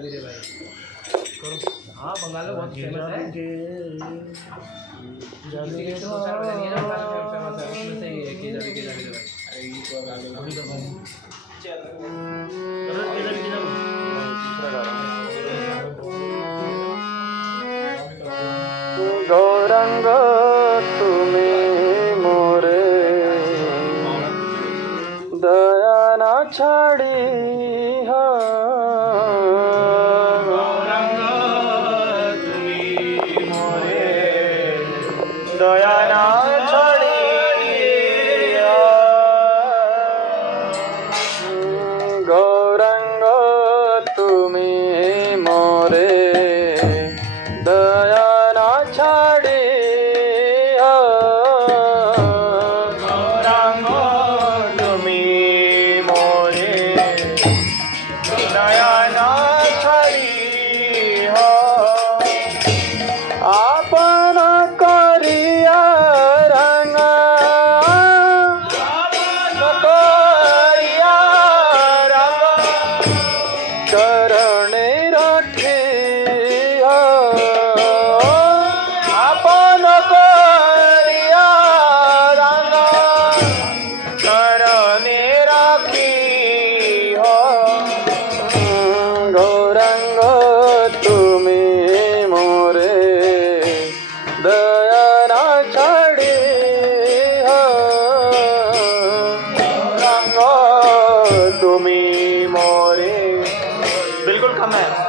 रे भाई करो। हाँ बंगाल में बहुत फेमस है। गौरंग तुम्ही मोरे दया ना छाड़ी हा गौरंग तुम्ही मोरे दया ना छाड़ी गौरंग तुम्ही मोरे दया ना छाड़ी गौरंग तुम्ही मोरे दया ना छाड़ी आपण करिया रंग करिया रंग करणे रखे आपण करिया रंग करणे राखी गौरंग तुम्ही मोरे दया ना छाड़ी गौरंग तुम्ही मोरे बिल्कुल कम है।